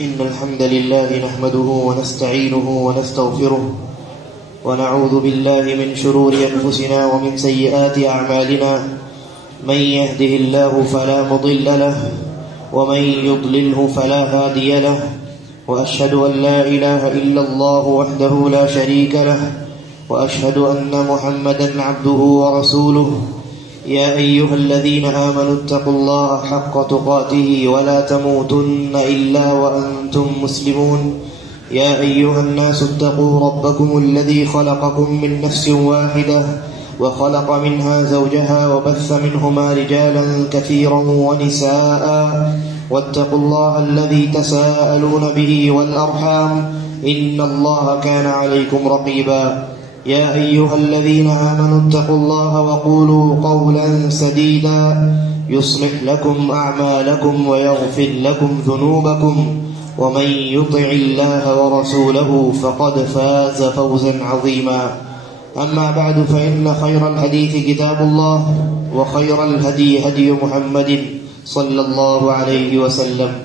إن الحمد لله نحمده ونستعينه ونستغفره ونعوذ بالله من شرور أنفسنا ومن سيئات أعمالنا من يهده الله فلا مضل له ومن يضلله فلا هادي له وأشهد أن لا إله إلا الله وحده لا شريك له وأشهد أن محمدا عبده ورسوله يا أيها الذين آمنوا اتقوا الله حق تقاته ولا تموتن إلا وأنتم مسلمون يا أيها الناس اتقوا ربكم الذي خلقكم من نفس واحدة وخلق منها زوجها وبث منهما رجالا كثيرا ونساء واتقوا الله الذي تساءلون به والأرحام إن الله كان عليكم رقيبا يا أيها الذين آمنوا اتقوا الله وقولوا قولا سديدا يصلح لكم أعمالكم ويغفر لكم ذنوبكم ومن يطع الله ورسوله فقد فاز فوزا عظيما أما بعد فإن خير الحديث كتاب الله وخير الهدي هدي محمد صلى الله عليه وسلم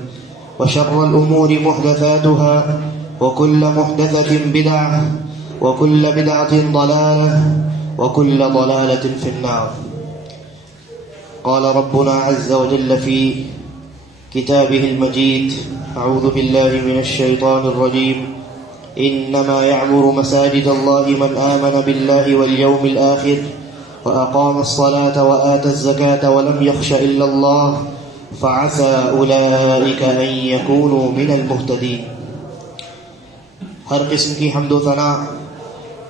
وشر الأمور محدثاتها وكل محدثة بدعة وكل بدعة ضلالة وكل ضلالة في النار. قال ربنا عز وجل في كتابه المجيد: أعوذ بالله من الشيطان الرجيم إنما يعمر مساجد الله من آمن بالله واليوم الآخر وأقام الصلاة وآتى الزكاة ولم يخش إلا الله فعسى أولئك أن يكونوا من المهتدين. ہر قسم کی حمد و ثنا،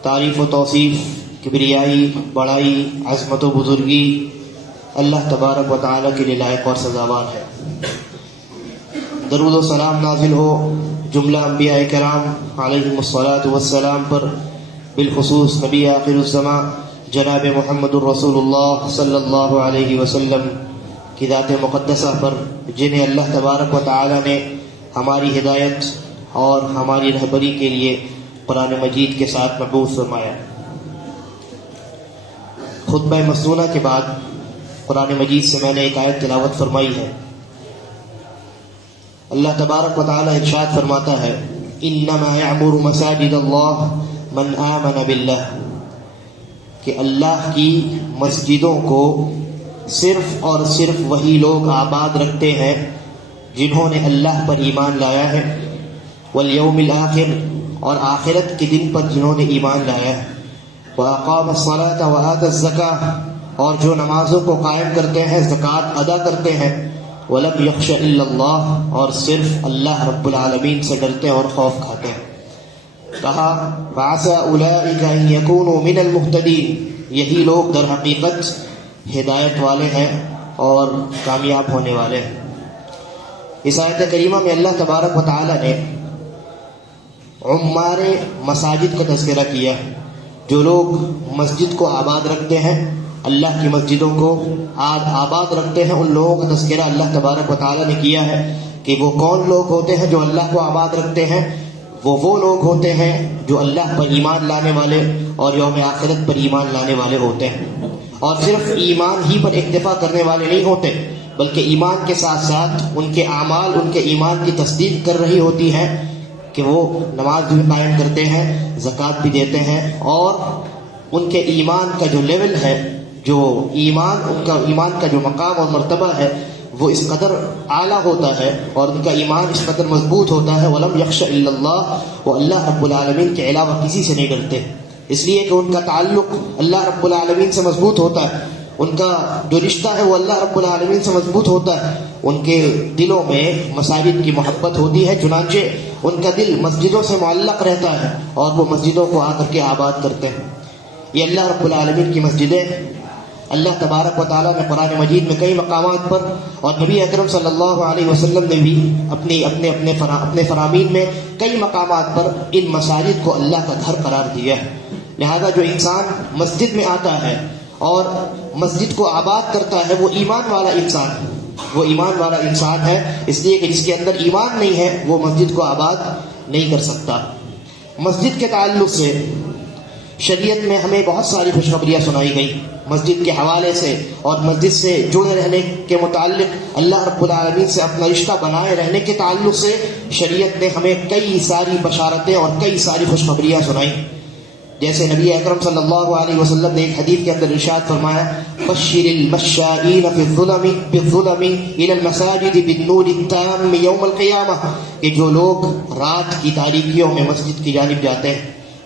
تعریف و توصیف، کبریائی، بڑائی، عظمت و بزرگی اللہ تبارک و تعالیٰ کے لیے لائق اور سزاوار ہے. درود و سلام نازل ہو جملہ انبیاء کرام علیہم الصلاۃ والسلام پر، بالخصوص نبی آخر الزماں جناب محمد الرسول اللہ صلی اللہ علیہ وسلم کی ذات مقدسہ پر، جنہیں اللہ تبارک و تعالیٰ نے ہماری ہدایت اور ہماری رہبری کے لیے قرآن مجید کے ساتھ مبعوث فرمایا. خطبہ مسنونہ کے بعد قرآن مجید سے میں نے ایک آیت تلاوت فرمائی ہے. اللہ تبارک و تعالی ارشاد فرماتا ہے: انما یعمر مساجد اللہ من آمن باللہ، کہ اللہ کی مسجدوں کو صرف اور صرف وہی لوگ آباد رکھتے ہیں جنہوں نے اللہ پر ایمان لایا ہے، والیوم الآخر، اور آخرت کے دن پر جنہوں نے ایمان لایا ہے، وأقام الصلاة وآتى الزکاة، اور جو نمازوں کو قائم کرتے ہیں، زکوٰۃ ادا کرتے ہیں، ولم یخش الا اللہ، اور صرف اللہ رب العالمین سے ڈرتے ہیں اور خوف کھاتے ہیں. کہا فعسى أولئك أن يكونوا من المهتدين، یہی لوگ در حقیقت ہدایت والے ہیں اور کامیاب ہونے والے ہیں. اس آیت کریمہ میں اللہ تبارک و تعالی نے عمار مساجد کا تذکرہ کیا. جو لوگ مسجد کو آباد رکھتے ہیں، اللہ کی مسجدوں کو آباد رکھتے ہیں، ان لوگوں کا تذکرہ اللہ تبارک و تعالیٰ نے کیا ہے کہ وہ کون لوگ ہوتے ہیں جو اللہ کو آباد رکھتے ہیں. وہ لوگ ہوتے ہیں جو اللہ پر ایمان لانے والے اور یوم آخرت پر ایمان لانے والے ہوتے ہیں، اور صرف ایمان ہی پر اکتفا کرنے والے نہیں ہوتے، بلکہ ایمان کے ساتھ ساتھ ان کے اعمال ان کے ایمان کی تصدیق کر رہی ہوتی ہیں کہ وہ نماز بھی قائم کرتے ہیں، زکوٰۃ بھی دیتے ہیں، اور ان کے ایمان کا جو لیول ہے، جو ان کا ایمان کا جو مقام اور مرتبہ ہے، وہ اس قدر اعلیٰ ہوتا ہے اور ان کا ایمان اس قدر مضبوط ہوتا ہے. وَلَمْ يَخْشَ إِلَّا اللَّهُ، وہ اللہ رب العالمین کے علاوہ کسی سے نہیں ڈرتے، اس لیے کہ ان کا تعلق اللہ رب العالمین سے مضبوط ہوتا ہے، ان کا جو رشتہ ہے وہ اللہ رب العالمین سے مضبوط ہوتا ہے. ان کے دلوں میں مساجد کی محبت ہوتی ہے، چنانچہ ان کا دل مسجدوں سے معلق رہتا ہے اور وہ مسجدوں کو آ کر کے آباد کرتے ہیں. یہ اللہ رب العالمین کی مسجدیں اللہ تبارک و تعالیٰ نے قرآن مجید میں کئی مقامات پر، اور نبی اکرم صلی اللہ علیہ وسلم نے بھی اپنے فرامین میں کئی مقامات پر ان مساجد کو اللہ کا گھر قرار دیا ہے. لہذا جو انسان مسجد میں آتا ہے اور مسجد کو آباد کرتا ہے، وہ ایمان والا انسان ہے، اس لیے کہ جس کے اندر ایمان نہیں ہے وہ مسجد کو آباد نہیں کر سکتا. مسجد کے تعلق سے شریعت میں ہمیں بہت ساری خوشخبریاں سنائی گئی. مسجد کے حوالے سے اور مسجد سے جڑے رہنے کے متعلق، اللہ رب العالمین سے اپنا رشتہ بنائے رہنے کے تعلق سے شریعت نے ہمیں کئی ساری بشارتیں اور کئی ساری خوشخبریاں سنائیں. جیسے نبی اکرم صلی اللہ علیہ وسلم نے ایک حدیث کے اندر ارشاد فرمایا، بشر المشائین فی الظلم الی المساجد بالنور التام یوم القیامہ، کہ جو لوگ رات کی تاریکیوں میں مسجد کی جانب جاتے ہیں،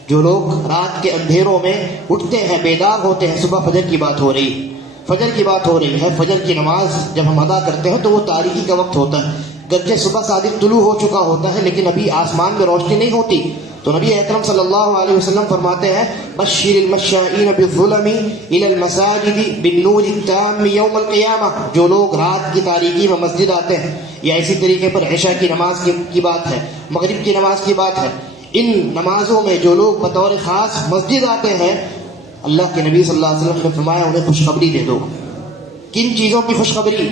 جو لوگ رات کے اندھیروں میں اٹھتے ہیں، بیدار ہوتے ہیں. صبح فجر کی بات ہو رہی ہے. فجر کی نماز جب ہم ادا کرتے ہیں تو وہ تاریکی کا وقت ہوتا ہے، گرچہ صبح صادق طلوع ہو چکا ہوتا ہے لیکن ابھی آسمان میں روشنی نہیں ہوتی. تو نبی اکرم صلی اللہ علیہ وسلم فرماتے ہیں، بشر المشائین بالظلم الی المساجد بالنور التام یوم القیامہ، جو لوگ رات کی تاریکی میں مسجد آتے ہیں. یا اسی طریقے پر عشاء کی نماز کی بات ہے، مغرب کی نماز کی بات ہے. ان نمازوں میں جو لوگ بطور خاص مسجد آتے ہیں، اللہ کے نبی صلی اللہ علیہ وسلم نے فرمایا انہیں خوشخبری دے دو. کن چیزوں کی خوشخبری؟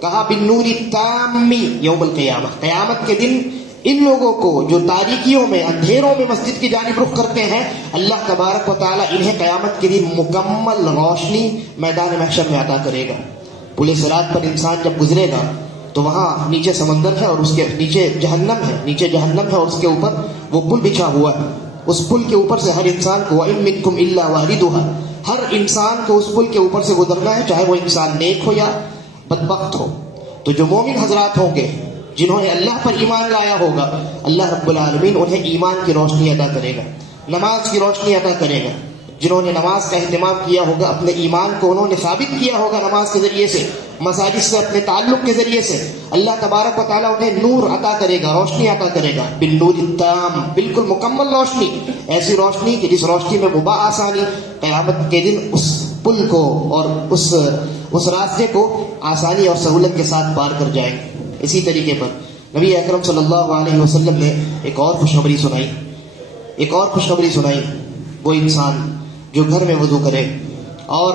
کہا بالنور التام یوم القیامہ، قیامت کے دن ان لوگوں کو جو تاریکیوں میں اندھیروں میں مسجد کی جانب رخ کرتے ہیں، اللہ تبارک و تعالیٰ انہیں قیامت کے دن مکمل روشنی میدان محشر میں عطا کرے گا. پل صراط پر انسان جب گزرے گا تو وہاں نیچے سمندر ہے اور اس کے نیچے جہنم ہے اور اس کے اوپر وہ پل بچھا ہوا ہے. اس پل کے اوپر سے ہر انسان کو وَإِن مِّنكُمْ إِلَّا وَارِدُهَا، ہر انسان کو اس پل کے اوپر سے گزرنا ہے، چاہے وہ انسان نیک ہو یا بدبخت ہو. تو جو مومن حضرات ہوں گے، جنہوں نے اللہ پر ایمان لایا ہوگا، اللہ رب العالمین انہیں ایمان کی روشنی عطا کرے گا، نماز کی روشنی عطا کرے گا. جنہوں نے نماز کا اہتمام کیا ہوگا، اپنے ایمان کو انہوں نے ثابت کیا ہوگا نماز کے ذریعے سے، مساجد سے اپنے تعلق کے ذریعے سے، اللہ تبارک و تعالیٰ انہیں نور عطا کرے گا، روشنی عطا کرے گا. بالنور التام، بالکل مکمل روشنی، ایسی روشنی کہ جس روشنی میں وہ بآسانی قیامت کے دن اس پل کو اور اس راستے کو آسانی اور سہولت کے ساتھ پار کر جائیں. اسی طریقے پر نبی اکرم صلی اللہ علیہ وسلم نے ایک اور خوشخبری سنائی. وہ انسان جو گھر میں وضو کرے اور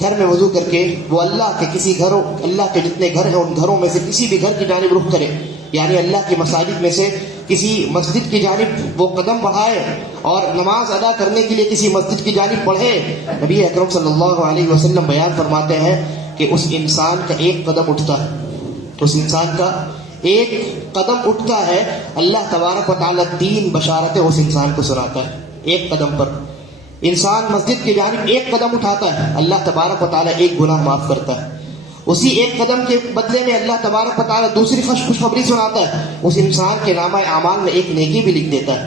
گھر میں وضو کر کے وہ اللہ کے جتنے گھر ہیں ان گھروں میں سے کسی بھی گھر کی جانب رخ کرے، یعنی اللہ کی مساجد میں سے کسی مسجد کی جانب وہ قدم بڑھائے اور نماز ادا کرنے کے لیے کسی مسجد کی جانب بڑھے. نبی اکرم صلی اللہ علیہ وسلم بیان فرماتے ہیں کہ اس انسان کا ایک قدم اٹھتا ہے، اللہ تبارک و تعالیٰ 3 بشارتیں اس انسان کو سناتا ہے. ایک قدم پر انسان مسجد کی جانب ایک قدم اٹھاتا ہے، اللہ تبارک و تعالیٰ ایک گناہ معاف کرتا ہے. اسی ایک قدم کے بدلے میں اللہ تبارک و تعالیٰ دوسری خوشخبری سناتا ہے، اس انسان کے نامہ اعمال میں ایک نیکی بھی لکھ دیتا ہے.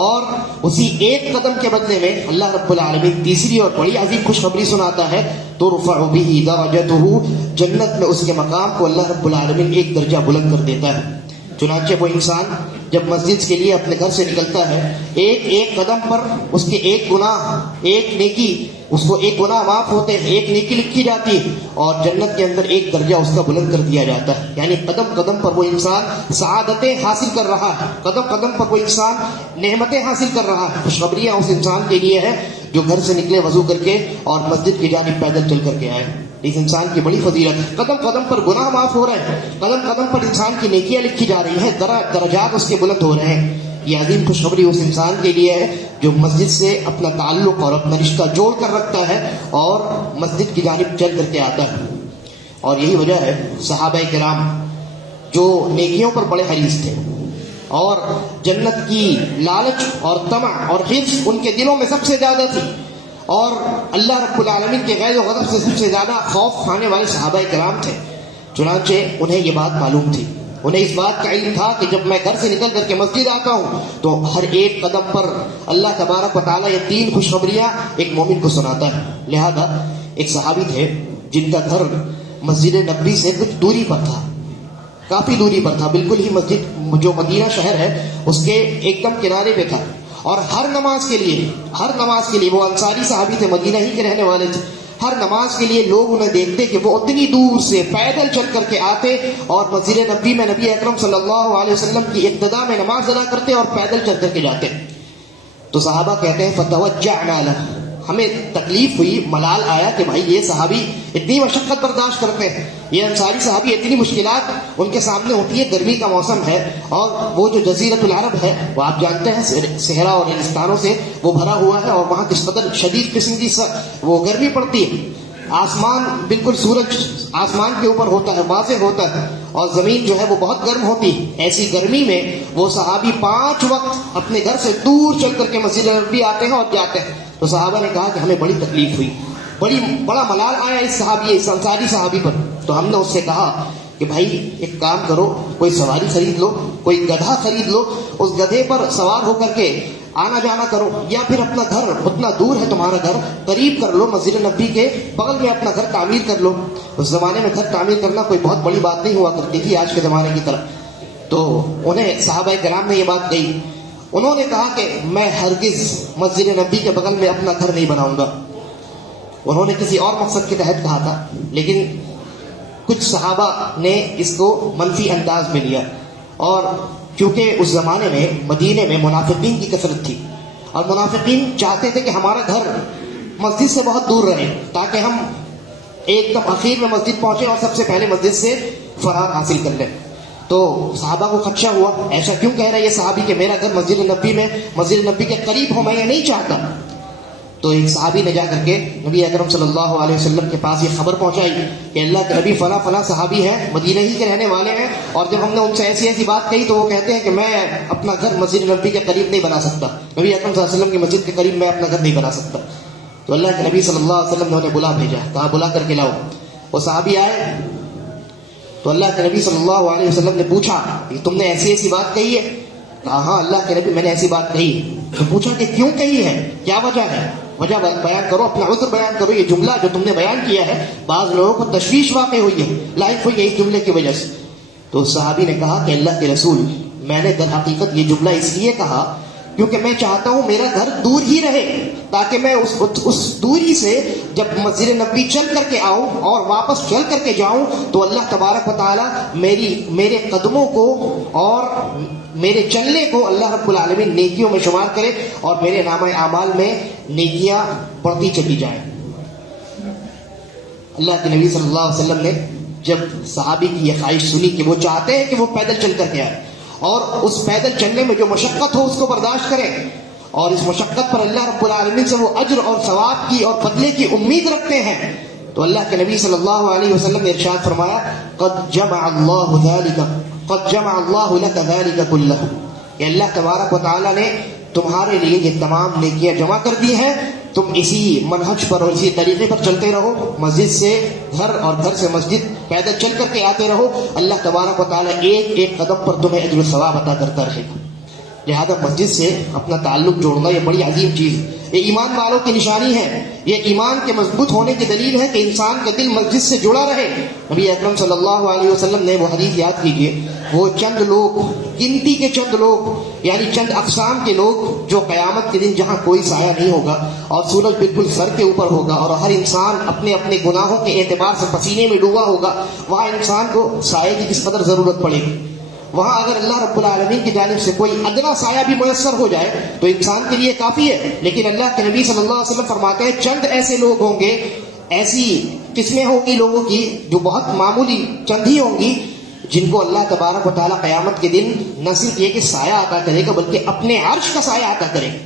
اور اسی ایک قدم کے بدلے میں اللہ رب العالمین تیسری اور بڑی عظیم خوشخبری سناتا ہے، ترفع به درجته، جنت میں اس کے مقام کو اللہ رب العالمین ایک درجہ بلند کر دیتا ہے. چنانچہ وہ انسان جب مسجد کے لیے اپنے گھر سے نکلتا ہے، ایک قدم پر اس کے ایک نیکی، اس کو ایک گناہ معاف ہوتے ہیں، ایک نیکی لکھی جاتی ہے اور جنت کے اندر ایک درجہ اس کا بلند کر دیا جاتا ہے. یعنی قدم قدم پر وہ انسان سعادتیں حاصل کر رہا ہے، قدم قدم پر وہ انسان نعمتیں حاصل کر رہا ہے. خوشخبریاں اس انسان کے لیے ہے جو گھر سے نکلے وضو کر کے اور مسجد کی جانب پیدل چل کر کے آئے. اس انسان کی بڑی فضیلت، قدم قدم پر گناہ معاف ہو رہے ہیں، قدم قدم پر انسان کی نیکیاں لکھی جا رہی ہیں، درجات اس کے بلند ہو رہے ہیں. یہ عظیم خوشخبری اس انسان کے لیے ہے جو مسجد سے اپنا تعلق اور اپنا رشتہ جوڑ کر رکھتا ہے اور مسجد کی جانب چل کر کے آتا ہے. اور یہی وجہ ہے صحابہ کرام جو نیکیوں پر بڑے حریص تھے اور جنت کی لالچ اور طمع اور حرص ان کے دلوں میں سب سے زیادہ تھی، اور اللہ رب العالمین کے غیظ و غضب سے سب سے زیادہ خوف کھانے والے صحابہ کرام تھے. چنانچہ انہیں یہ بات معلوم تھی، انہیں اس بات کا علم تھا کہ جب میں گھر سے نکل کر کے مسجد آتا ہوں تو ہر ایک قدم پر اللہ تبارک و تعالیٰ یہ 3 خوشخبریاں ایک مومن کو سناتا ہے. لہذا ایک صحابی تھے جن کا گھر مسجد نبوی سے کچھ دوری پر تھا، کافی دوری پر تھا، بالکل ہی مسجد جو مدینہ شہر ہے اس کے ایک دم کنارے پہ تھا. اور ہر نماز کے لیے وہ انصاری صحابی تھے، مدینہ ہی کے رہنے والے تھے. ہر نماز کے لیے لوگ انہیں دیکھتے کہ وہ اتنی دور سے پیدل چل کر کے آتے اور مسجد نبوی میں نبی اکرم صلی اللہ علیہ وسلم کی ابتدا میں نماز ادا کرتے اور پیدل چل کر کے جاتے. تو صحابہ کہتے ہیں فتوجعنا له، ہمیں تکلیف ہوئی، ملال آیا کہ بھائی یہ صحابی اتنی مشقت برداشت کرتے ہیں، یہ انصاری صحابی اتنی مشکلات ان کے سامنے ہوتی ہے، گرمی کا موسم ہے اور وہ جو جزیرۃ العرب ہے وہ آپ جانتے ہیں صحرا اور ریگستانوں سے وہ بھرا ہوا ہے اور وہاں کس قدر شدید قسم کی وہ گرمی پڑتی ہے. آسمان بالکل سورج آسمان کے اوپر ہوتا ہے، واضح ہوتا ہے، اور زمین جو ہے وہ بہت گرم ہوتی. ایسی گرمی میں وہ صحابی 5 وقت اپنے گھر سے دور چل کر کے مسجد نبوی آتے ہیں اور جاتے ہیں. تو صحابہ نے کہا کہ ہمیں بڑی تکلیف ہوئی، بڑا ملال آیا اس صحابی، اس انصاری صحابی پر. تو ہم نے اس سے کہا کہ بھائی ایک کام کرو، کوئی سواری خرید لو، کوئی گدھا خرید لو، اس گدھے پر سوار ہو کر کے آنا جانا کرو، یا پھر اپنا گھر اتنا دور ہے تمہارا گھر، قریب کر لو، مسجد نبوی کے بغل میں اپنا گھر تعمیر کر لو. اس زمانے میں گھر تعمیر کرنا کوئی بہت بڑی بات نہیں ہوا کرتی تھی آج کے زمانے کی طرح. تو انہیں صحابہ کرام نے یہ بات کہی. انہوں نے کہا کہ میں ہرگز مسجد نبوی کے بغل میں اپنا گھر نہیں بناؤں گا. انہوں نے کسی اور مقصد کے تحت کہا تھا، لیکن کچھ صحابہ نے اس کو منفی انداز میں لیا. اور کیونکہ اس زمانے میں مدینے میں منافقین کی کثرت تھی، اور منافقین چاہتے تھے کہ ہمارا گھر مسجد سے بہت دور رہے تاکہ ہم ایک دم اخیر میں مسجد پہنچے اور سب سے پہلے مسجد سے فرار حاصل کر لیں. تو صحابہ کو خدشہ ہوا، ایسا کیوں کہہ رہا ہے یہ صحابی کہ میرا گھر مسجد نبوی کے قریب ہو، میں یہ نہیں چاہتا. تو ایک صحابی نے جا کر کے نبی اکرم صلی اللہ علیہ وسلم کے پاس یہ خبر پہنچائی کہ اللہ کے نبی فلاں فلاں صحابی ہیں، مدینہ ہی کے رہنے والے ہیں، اور جب ہم نے ان سے ایسی بات کہی تو وہ کہتے ہیں کہ میں اپنا گھر مسجد نبوی کے قریب نہیں بنا سکتا، نبی اکرم صلی اللہ علیہ وسلم کی مسجد کے قریب میں اپنا گھر نہیں بنا سکتا. تو اللہ کے نبی صلی اللہ علیہ وسلم نے انہیں بلا بھیجا، کہا بلا کر کے لاؤ. وہ صحابی آئے تو اللہ کے نبی صلی اللہ علیہ وسلم نے پوچھا کہ تم نے ایسی بات کہی ہے؟ کہا ہاں اللہ کے نبی میں نے ایسی بات کہی. تو پوچھا کہ کیوں کہی ہے، کیا وجہ ہے؟ وجہ بیان کرو، اپنا عذر بیان کرو. یہ جملہ جو تم نے بیان کیا ہے بعض لوگوں کو تشویش واقع ہوئی ہے، لاحق ہوئی ہے اس جملے کی وجہ سے. تو صحابی نے کہا کہ اللہ کے رسول میں نے در حقیقت یہ جملہ اس لیے کہا کیونکہ میں چاہتا ہوں میرا گھر دور ہی رہے، تاکہ میں اس دوری سے جب مسجد نبوی چل کر کے آؤں اور واپس چل کر کے جاؤں تو اللہ تبارک و تعالی میرے قدموں کو اور میرے چلنے کو اللہ رب العالمین نیکیوں میں شمار کرے اور میرے نامہ اعمال میں نیکیاں بڑھتی چلی جائیں. اللہ کے نبی صلی اللہ علیہ وسلم نے جب صحابی کی یہ خواہش سنی کہ وہ چاہتے ہیں کہ وہ پیدل چل کر کے آئے اور اس پیدل چلنے میں جو مشقت ہو اس کو برداشت کریں، اور اس مشقت پر اللہ رب العالمین سے وہ اجر اور ثواب کی اور بدلے کی امید رکھتے ہیں، تو اللہ کے نبی صلی اللہ علیہ وسلم نے ارشاد فرمایا قد جمع اللہ لك ذلك كله، کہ اللہ تبارک و تعالی نے تمہارے لیے یہ تمام نیکیاں جمع کر دی ہیں. تم اسی منہج پر اور اسی طریقے پر چلتے رہو، مسجد سے گھر اور گھر سے مسجد پیدل چل کر کے آتے رہو، اللہ تبارک و تعالی ایک قدم پر تمہیں اجر و ثواب عطا کرتا رہے گا. لہذا مسجد سے اپنا تعلق جوڑنا یہ بڑی عظیم چیز ہے، یہ ایمان والوں کی نشانی ہے، یہ ایمان کے مضبوط ہونے کی دلیل ہے کہ انسان کا دل مسجد سے جڑا رہے. نبی اکرم صلی اللہ علیہ وسلم نے وہ حدیث یاد کیجئے، وہ چند لوگ، گنتی کے چند لوگ، یعنی چند اقسام کے لوگ جو قیامت کے دن جہاں کوئی سایہ نہیں ہوگا اور سورج بالکل سر کے اوپر ہوگا اور ہر انسان اپنے اپنے گناہوں کے اعتبار سے پسینے میں ڈوبا ہوگا، وہاں انسان کو سایہ کی کس قدر ضرورت پڑے گی. وہاں اگر اللہ رب العالمین کی جانب سے کوئی ادنا سایہ بھی میسر ہو جائے تو انسان کے لیے کافی ہے. لیکن اللہ کے نبی صلی اللہ علیہ وسلم فرماتے ہیں چند ایسے لوگ ہوں گے، ایسی قسمیں ہوں گی لوگوں کی جو بہت معمولی چند ہی ہوں گی، جن کو اللہ تبارک و تعالیٰ قیامت کے دن نہ صرف یہ کہ سایہ عطا کرے گا بلکہ اپنے عرش کا سایہ عطا کرے گا.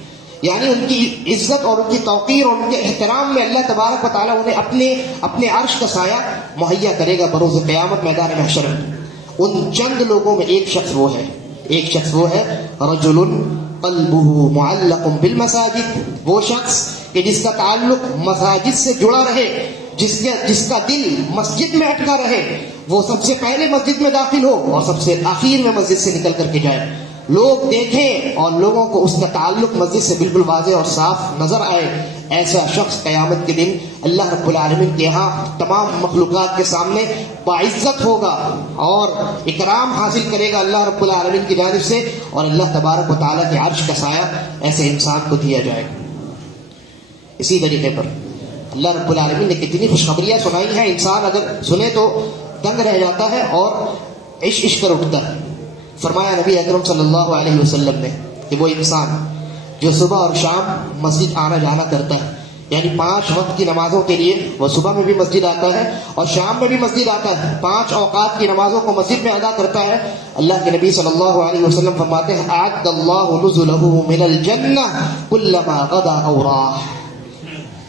یعنی ان کی عزت اور ان کی توقیر اور ان کے احترام میں اللہ تبارک و تعالیٰ انہیں اپنے عرش کا سایہ مہیا کرے گا بروز قیامت میدان محشر میں. ان چند لوگوں میں ایک شخص وہ ہے رجل قلبه معلق بالمساجد، وہ شخص کہ جس کا تعلق مساجد سے جڑا رہے، جس کا دل مسجد میں اٹکا رہے، وہ سب سے پہلے مسجد میں داخل ہو اور سب سے آخر میں مسجد سے نکل کر کے جائے. لوگ دیکھیں اور لوگوں کو اس کا تعلق مسجد سے بالکل واضح اور صاف نظر آئے. ایسا شخص قیامت کے دن اللہ رب العالمین کے یہاں تمام مخلوقات کے سامنے باعزت ہوگا اور اکرام حاصل کرے گا اللہ رب العالمین کی جانب سے، اور اللہ تبارک و تعالیٰ کے عرش کا سایہ ایسے انسان کو دیا جائے گا. اسی طریقے پر اللہ رب العالمین نے کتنی خوشخبریاں سنائی ہیں، انسان اگر سنے تو دنگ رہ جاتا ہے اور عشق کر اٹھتا ہے. فرمایا نبی اکرم صلی اللہ علیہ وسلم نے کہ وہ انسان جو صبح اور شام مسجد آنا جانا کرتا ہے، یعنی 5 وقت کی نمازوں کے لیے وہ صبح میں بھی مسجد آتا ہے اور شام میں بھی مسجد آتا ہے، 5 اوقات کی نمازوں کو مسجد میں ادا کرتا ہے. اللہ کے نبی صلی اللہ علیہ وسلم فرماتے ہیں اعد اللہ نزلہ من الجنہ کلما غدا او راح،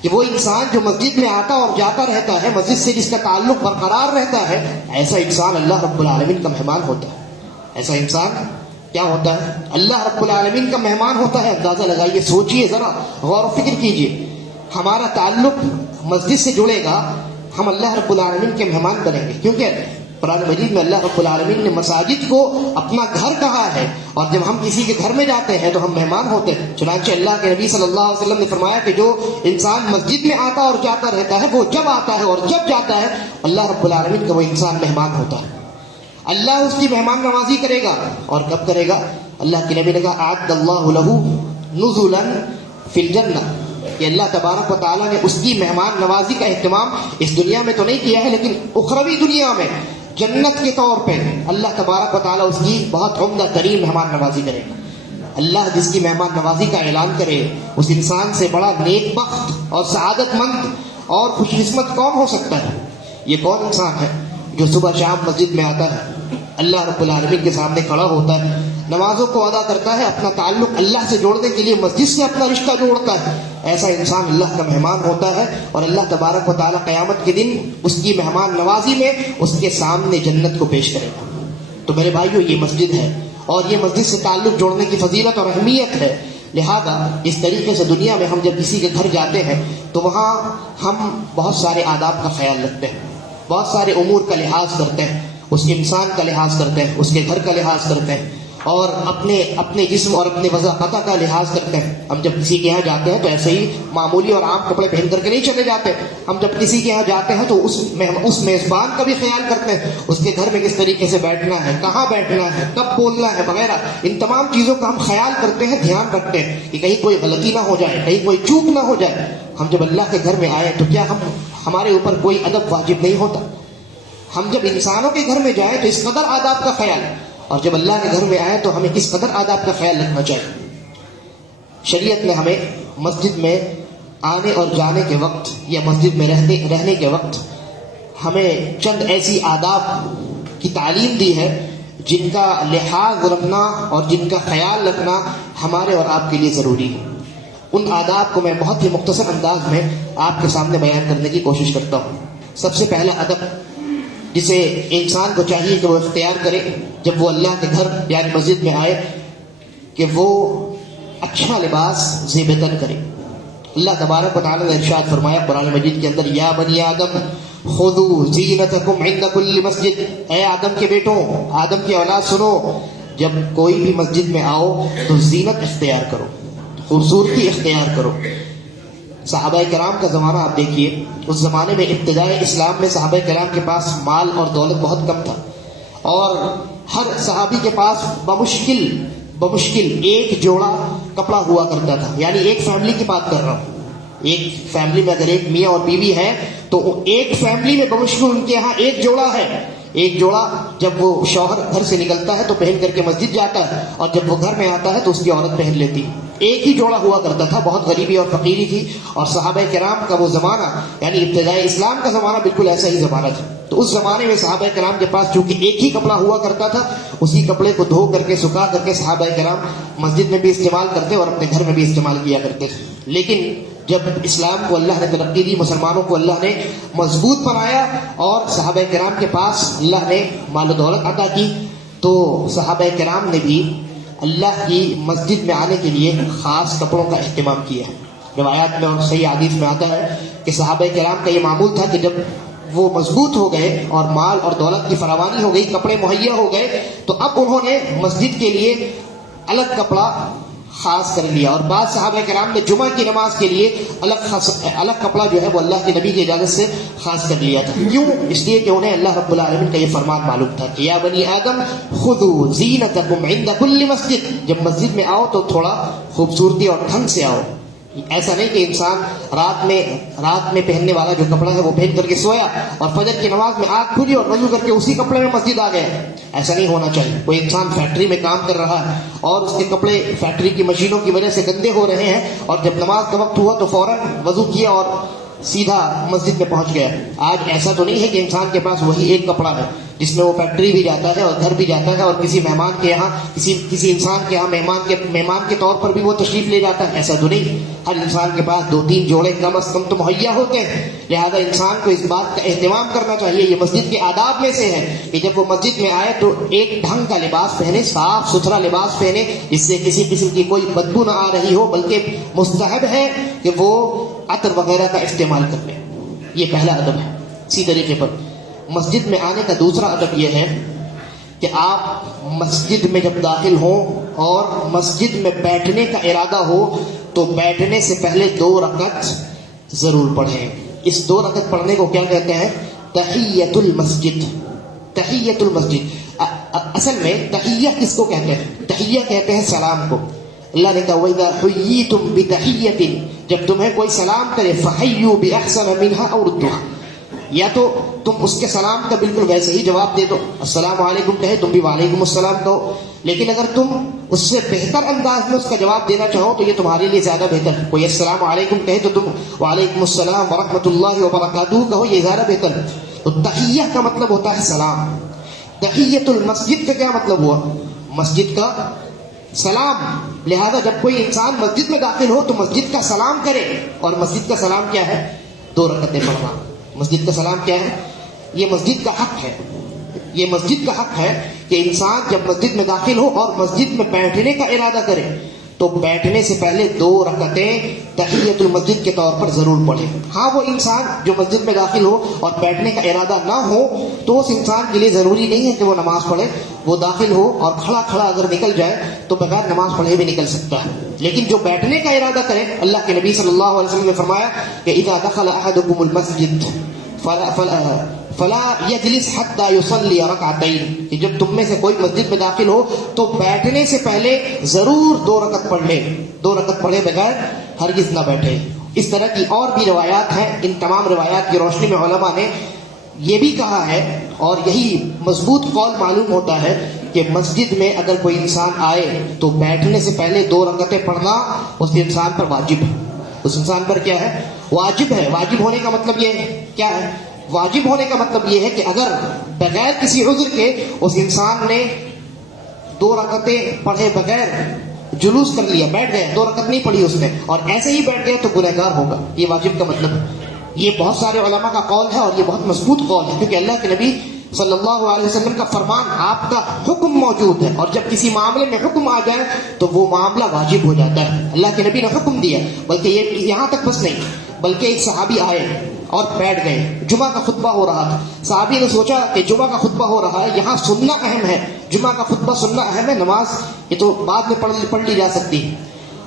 کہ وہ انسان جو مسجد میں آتا اور جاتا رہتا ہے، مسجد سے جس کا تعلق برقرار رہتا ہے، ایسا انسان اللہ رب العالمین کا مہمان ہوتا ہے۔ ایسا انسان کیا ہوتا ہے؟ اللہ رب العالمین کا مہمان ہوتا ہے۔ اندازہ لگائیے، سوچئے ذرا، غور و فکر کیجئے، ہمارا تعلق مسجد سے جڑے گا، ہم اللہ رب العالمین کے مہمان بنیں گے، کیونکہ قرآن مجید میں اللہ رب العالمین نے مساجد کو اپنا گھر کہا ہے، اور جب ہم کسی کے گھر میں جاتے ہیں تو ہم مہمان ہوتے ہیں۔ چنانچہ اللہ کے نبی صلی اللہ علیہ وسلم نے فرمایا کہ جو انسان مسجد میں آتا اور جاتا رہتا ہے، وہ جب آتا ہے اور جب جاتا ہے، اللہ رب العالمین کا وہ انسان مہمان ہوتا ہے۔ اللہ اس کی مہمان نوازی کرے گا، اور کب کرے گا؟ اللہ کے نبی نے کہا اعد اللہ لہ نزلا فی الجنہ، کہ اللہ تبارک و تعالیٰ نے اس کی مہمان نوازی کا اہتمام اس دنیا میں تو نہیں کیا ہے، لیکن اخروی دنیا میں جنت کے طور پہ اللہ تبارک و تعالیٰ اس کی بہت عمدہ ترین مہمان نوازی کرے گا۔ اللہ جس کی مہمان نوازی کا اعلان کرے، اس انسان سے بڑا نیک بخت اور سعادت مند اور خوش قسمت کون ہو سکتا ہے؟ یہ کون انسان ہے جو صبح شام مسجد میں آتا ہے، اللہ رب العالمین کے سامنے کھڑا ہوتا ہے، نمازوں کو ادا کرتا ہے، اپنا تعلق اللہ سے جوڑنے کے لیے مسجد سے اپنا رشتہ جوڑتا ہے؟ ایسا انسان اللہ کا مہمان ہوتا ہے، اور اللہ تبارک و تعالیٰ قیامت کے دن اس کی مہمان نوازی میں اس کے سامنے جنت کو پیش کرے گا۔ تو میرے بھائیو، یہ مسجد ہے، اور یہ مسجد سے تعلق جوڑنے کی فضیلت اور اہمیت ہے۔ لہذا اس طریقے سے دنیا میں ہم جب کسی کے گھر جاتے ہیں تو وہاں ہم بہت سارے آداب کا خیال رکھتے ہیں، بہت سارے امور کا لحاظ کرتے ہیں، اس انسان کا لحاظ کرتے ہیں، اس کے گھر کا لحاظ کرتے ہیں، اور اپنے جسم اور اپنے وضاحت کا لحاظ کرتے ہیں۔ ہم جب کسی کے یہاں جاتے ہیں تو ایسے ہی معمولی اور عام کپڑے پہن کر کے نہیں چلے جاتے۔ ہم جب کسی کے یہاں جاتے ہیں تو اس میزبان کا بھی خیال کرتے ہیں، اس کے گھر میں کس طریقے سے بیٹھنا ہے، کہاں بیٹھنا ہے، کب بولنا ہے وغیرہ، ان تمام چیزوں کا ہم خیال کرتے ہیں، دھیان رکھتے ہیں کہ کہیں کوئی غلطی نہ ہو جائے، کہیں کوئی چوک نہ ہو جائے۔ ہم جب اللہ کے گھر میں آئے تو کیا ہمارے اوپر کوئی ادب واجب نہیں ہوتا؟ ہم جب انسانوں کے گھر میں جائیں تو اس قدر آداب کا خیال، اور جب اللہ کے گھر میں آئے تو ہمیں کس قدر آداب کا خیال رکھنا چاہیے۔ شریعت نے ہمیں مسجد میں آنے اور جانے کے وقت، یا مسجد میں رہنے کے وقت ہمیں چند ایسی آداب کی تعلیم دی ہے جن کا لحاظ رکھنا اور جن کا خیال رکھنا ہمارے اور آپ کے لیے ضروری ہے۔ ان آداب کو میں بہت ہی مختصر انداز میں آپ کے سامنے بیان کرنے کی کوشش کرتا ہوں۔ سب سے پہلا ادب جسے انسان کو چاہیے کہ وہ اختیار کرے جب وہ اللہ کے گھر یعنی مسجد میں آئے، کہ وہ اچھا لباس زیب تن کرے۔ اللہ تبارک و تعالیٰ نے ارشاد فرمایا قرآن مجید کے اندر، یا بنی آدم خذوا زینتکم عند کل مسجد، اے آدم کے بیٹوں، آدم کی اولاد سنو، جب کوئی بھی مسجد میں آؤ تو زینت اختیار کرو، خوبصورتی اختیار کرو۔ صحابہ کرام کا زمانہ آپ دیکھیے، اس زمانے میں ابتدائے اسلام میں صحابہ کرام کے پاس مال اور دولت بہت کم تھا، اور ہر صحابی کے پاس بمشکل ایک جوڑا کپڑا ہوا کرتا تھا۔ یعنی ایک فیملی کی بات کر رہا ہوں، ایک فیملی میں اگر ایک میاں اور بیوی ہے تو ایک فیملی میں بمشکل ان کے یہاں ایک جوڑا ہے۔ ایک جوڑا جب وہ شوہر گھر سے نکلتا ہے تو پہن کر کے مسجد جاتا ہے، اور جب وہ گھر میں آتا ہے تو اس کی عورت پہن لیتی۔ ایک ہی جوڑا ہوا کرتا تھا، بہت غریبی اور فقیری تھی، اور صحابہ کرام کا وہ زمانہ یعنی ابتدائی اسلام کا زمانہ بالکل ایسا ہی زمانہ تھا۔ تو اس زمانے میں صحابہ کرام کے پاس چونکہ ایک ہی کپڑا ہوا کرتا تھا، اسی کپڑے کو دھو کر کے سکھا کر کے صحابہ کرام مسجد میں بھی استعمال کرتے اور اپنے گھر میں بھی استعمال کیا کرتے تھے۔ لیکن جب اسلام کو اللہ نے ترقی دی، مسلمانوں کو اللہ نے مضبوط بنایا، اور صحابہ کرام کے پاس اللہ نے مال و دولت عطا کی، تو صحابہ کرام نے بھی اللہ کی مسجد میں آنے کے لیے خاص کپڑوں کا اہتمام کیا۔ روایات میں اور صحیح حدیث میں آتا ہے کہ صحابہ کرام کا یہ معمول تھا کہ جب وہ مضبوط ہو گئے اور مال اور دولت کی فراوانی ہو گئی، کپڑے مہیا ہو گئے، تو اب انہوں نے مسجد کے لیے الگ کپڑا خاص کر لیا، اور بعض صحابہ کرام نے جمعہ کی نماز کے لیے الگ کپڑا جو ہے وہ اللہ کے نبی کی اجازت سے خاص کر لیا تھا۔ کیوں؟ اس لیے کہ انہیں اللہ رب العالمین کا یہ فرمان معلوم تھا کہ یا بنی آدم خذوا زینتکم عند کل مسجد، جب مسجد میں آؤ تو تھوڑا خوبصورتی اور ڈھنگ سے آؤ۔ ایسا نہیں کہ انسان رات میں پہننے والا جو کپڑا ہے وہ پہن کر کے سویا اور فجر کی نماز میں آنکھ کھلی اور وضو کر کے اسی کپڑے میں مسجد آ گیا، ایسا نہیں ہونا چاہیے۔ کوئی انسان فیکٹری میں کام کر رہا ہے اور اس کے کپڑے فیکٹری کی مشینوں کی وجہ سے گندے ہو رہے ہیں، اور جب نماز کا وقت ہوا تو فوراً وضو کیا اور سیدھا مسجد میں پہنچ گیا. آج ایسا تو نہیں ہے کہ انسان کے پاس وہی ایک کپڑا ہے جس میں وہ فیکٹری بھی جاتا ہے اور گھر بھی جاتا ہے اور کسی مہمان کے یہاں کسی انسان کے یہاں مہمان کے طور پر بھی وہ تشریف لے جاتا ہے. ایسا تو نہیں. ہر انسان کے پاس 2-3 جوڑے کم از کم تو مہیا ہوتے ہیں. لہذا انسان کو اس بات کا اہتمام کرنا چاہیے. یہ مسجد کے آداب میں سے ہے کہ جب وہ مسجد میں آئے تو ایک ڈھنگ کا لباس پہنے, صاف ستھرا لباس پہنے, جس سے کسی قسم کی کوئی بدبو نہ آ رہی ہو, بلکہ مستحب ہے کہ وہ عطر وغیرہ کا استعمال کر لے. یہ پہلا ادب ہے. اسی طریقے پر مسجد میں آنے کا دوسرا ادب یہ ہے کہ آپ مسجد میں جب داخل ہوں اور مسجد میں بیٹھنے کا ارادہ ہو تو بیٹھنے سے پہلے 2 رکعت ضرور پڑھیں. اس 2 رکعت پڑھنے کو کیا کہتے ہیں؟ تحیۃ المسجد. تحیۃ المسجد. اصل میں تحیہ کس کو کہتے ہیں؟ تحیہ کہتے ہیں سلام کو. اللہ نے کہا وَإِذَا حُيِّيتُم بِتَحِيَّةٍ, جب تمہیں کوئی سلام کرے فَحَيُّوا بِأَحْسَنَ مِنْهَا أَوْ رُدُّوهَا, یا تو تم اس کے سلام کا بالکل ویسے ہی جواب دے دو, السلام علیکم کہے تم بھی وعلیکم السلام کہو. لیکن اگر تم اس سے بہتر انداز میں اس کا جواب دینا چاہو تو یہ تمہارے لیے زیادہ بہتر. کوئی السلام علیکم کہے تو تم وعلیکم السلام ورحمۃ اللہ وبرکاتہ کہو, یہ زیادہ بہتر. تو تحیہ کا مطلب ہوتا ہے سلام. تحیۃ المسجد کا کیا مطلب ہوا؟ مسجد کا سلام. لہذا جب کوئی انسان مسجد میں داخل ہو تو مسجد کا سلام کرے. اور مسجد کا سلام کیا ہے؟ 2 رکعتیں پڑھنا. مسجد کا سلام کیا ہے؟ یہ مسجد کا حق ہے. یہ مسجد کا حق ہے کہ انسان جب مسجد میں داخل ہو اور مسجد میں بیٹھنے کا ارادہ کرے تو بیٹھنے سے پہلے 2 رکعتیں تحیۃ المسجد کے طور پر ضرور پڑھے. ہاں وہ انسان جو مسجد میں داخل ہو اور بیٹھنے کا ارادہ نہ ہو تو اس انسان کے لیے ضروری نہیں ہے کہ وہ نماز پڑھے. وہ داخل ہو اور کھڑا کھڑا اگر نکل جائے تو بغیر نماز پڑھے بھی نکل سکتا ہے. لیکن جو بیٹھنے کا ارادہ کرے, اللہ کے نبی صلی اللہ علیہ وسلم نے فرمایا کہ اذا دخل احدکم المسجد فلا یجلس حتی یصلی رکعتین, کہ جب تم میں سے کوئی مسجد میں داخل ہو تو بیٹھنے سے پہلے ضرور 2 رکعت پڑھ لے. 2 رکعت پڑھے بغیر ہرگز نہ بیٹھے. اس طرح کی اور بھی روایات ہیں. ان تمام روایات کی روشنی میں علماء نے یہ بھی کہا ہے, اور یہی مضبوط قول معلوم ہوتا ہے, کہ مسجد میں اگر کوئی انسان آئے تو بیٹھنے سے پہلے 2 رکعتیں پڑھنا اس انسان پر واجب ہے. اس انسان پر کیا ہے؟ واجب ہے. واجب ہونے کا مطلب یہ کیا ہے؟ واجب ہونے کا مطلب یہ ہے کہ اگر بغیر کسی عذر کے اس انسان نے 2 رکعتیں پڑھے بغیر جلوس کر لیا, بیٹھ گیا, 2 رکعت نہیں پڑھی اس نے اور ایسے ہی بیٹھ گیا تو گنہگار ہوگا. یہ واجب کا مطلب ہے. یہ بہت سارے علماء کا قول ہے اور یہ بہت مضبوط قول ہے, کیونکہ اللہ کے نبی صلی اللہ علیہ وسلم کا فرمان, آپ کا حکم موجود ہے, اور جب کسی معاملے میں حکم آ جائے تو وہ معاملہ واجب ہو جاتا ہے. اللہ کے نبی نے حکم دیا, بلکہ یہ یہاں تک بس نہیں, بلکہ ایک صحابی آئے اور بیٹھ گئے. جمعہ کا خطبہ ہو رہا تھا. صحابی نے سوچا کہ جمعہ کا خطبہ ہو رہا ہے, یہاں سننا اہم ہے, جمعہ کا خطبہ سننا اہم ہے, نماز یہ تو بعد میں پڑھ لی جا سکتی ہے.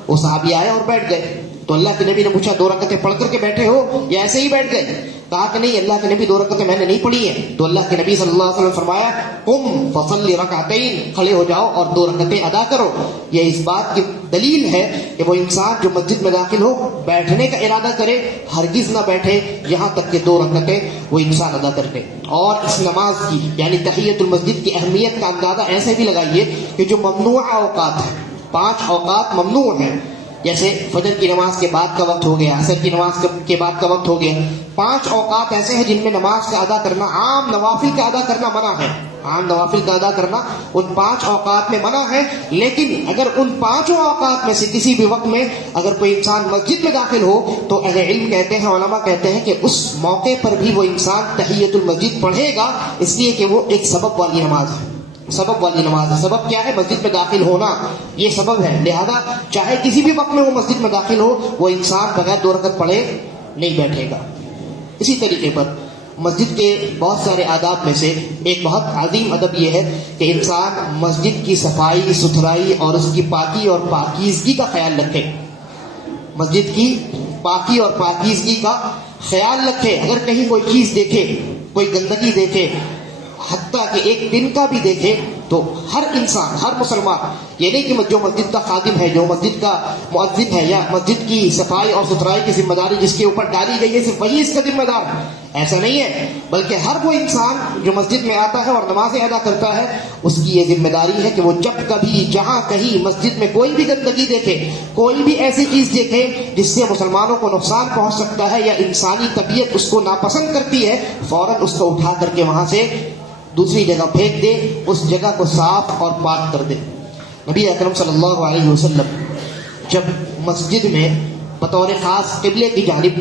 وہ صحابی آئے اور بیٹھ گئے. تو اللہ کے نبی نے پوچھا 2 رکعتیں پڑھ کر کے بیٹھے ہو یا ایسے ہی بیٹھ گئے؟ کہا کہ نہیں, اللہ کے نبی 2 رکعتیں میں نے نہیں پڑھی ہیں. تو اللہ کے نبی صلی اللہ علیہ وسلم فرمایا قم فصلی رکعتین, کھڑے ہو جاؤ اور 2 رکعتیں ادا کرو. یہ اس بات کی دلیل ہے کہ وہ انسان جو مسجد میں داخل ہو بیٹھنے کا ارادہ کرے ہرگز نہ بیٹھے یہاں تک کہ 2 رکعتیں وہ انسان ادا کر لے. اور اس نماز کی یعنی تحیۃ المسجد کی اہمیت کا اندازہ ایسے بھی لگائیے کہ جو ممنوع اوقات ہیں, 5 اوقات ممنوع ہیں, جیسے فجر کی نماز کے بعد کا وقت ہو گیا, عصر کی نماز کے بعد کا وقت ہو گیا. 5 اوقات ایسے ہیں جن میں نماز کا ادا کرنا, عام نوافل کا ادا کرنا منع ہے. عام نوافل کا ادا کرنا ان 5 اوقات میں منع ہے. لیکن اگر ان 5 اوقات میں سے کسی بھی وقت میں اگر کوئی انسان مسجد میں داخل ہو تو اہل علم کہتے ہیں, علماء کہتے ہیں کہ اس موقع پر بھی وہ انسان تحیۃ المسجد پڑھے گا, اس لیے کہ وہ ایک سبب والی نماز ہے. سبب والی نماز ہے. سبب کیا ہے؟ مسجد میں داخل ہونا, یہ سبب ہے. لہذا چاہے کسی بھی وقت میں وہ مسجد میں داخل ہو, وہ انسان بغیر 2 رکعت پڑھے نہیں بیٹھے گا. اسی طریقے پر مسجد کے بہت سارے آداب میں سے ایک بہت عظیم ادب یہ ہے کہ انسان مسجد کی صفائی ستھرائی اور اس کی پاکی اور پاکیزگی کا خیال رکھے. مسجد کی پاکی اور پاکیزگی کا خیال رکھے. اگر کہیں کوئی چیز دیکھے, کوئی گندگی دیکھے, حتیٰ کہ ایک دن کا بھی دیکھے, تو ہر انسان, ہر مسلمان یہ نہیں کہ جو مسجد کا خادم ہے، جو مسجد کا مؤذن ہے، یا مسجد کی صفائی اور ستھرائی کی ذمہ داری جس کے اوپر ڈالی گئی ہے صرف وہی اس کا ذمہ دار ہے، ایسا نہیں ہے، بلکہ ہر وہ انسان جو مسجد میں آتا ہے اور نمازیں ادا کرتا ہے اس کی یہ ذمہ داری ہے کہ وہ جب کبھی جہاں کہیں مسجد میں کوئی بھی گندگی دیکھے، کوئی بھی ایسی چیز دیکھے جس سے مسلمانوں کو نقصان پہنچ سکتا ہے یا انسانی طبیعت اس کو ناپسند کرتی ہے، فوراً اس کو اٹھا کر کے وہاں سے دوسری جگہ پھینک دے، اس جگہ کو صاف اور پاک کر دے۔ نبی اکرم صلی اللہ علیہ وسلم جب مسجد میں بطور خاص قبلے کی جانب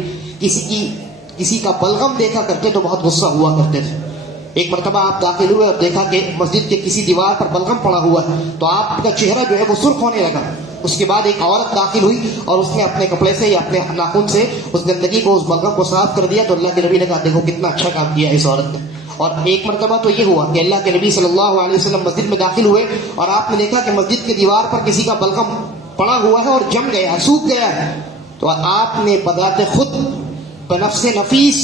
کسی کا بلغم دیکھا کرتے تو بہت غصہ ہوا کرتے تھے۔ ایک مرتبہ آپ داخل ہوئے اور دیکھا کہ مسجد کے کسی دیوار پر بلغم پڑا ہوا ہے تو آپ کا چہرہ جو ہے وہ سرخ ہونے لگا۔ اس کے بعد ایک عورت داخل ہوئی اور اس نے اپنے کپڑے سے یا اپنے ناخن سے اس گندگی کو، اس بلغم کو صاف کر دیا، تو اللہ کے نبی نے کہا دیکھو کتنا اچھا کام کیا اس عورت نے۔ اور ایک مرتبہ تو یہ ہوا کہ اللہ کے نبی صلی اللہ علیہ وسلم مسجد میں داخل ہوئے اور آپ نے دیکھا کہ مسجد کے دیوار پر کسی کا بلغم پڑا ہوا ہے اور جم گیا ہے، سوکھ گیا ہے، تو آپ نے بذات خود بنفس نفیس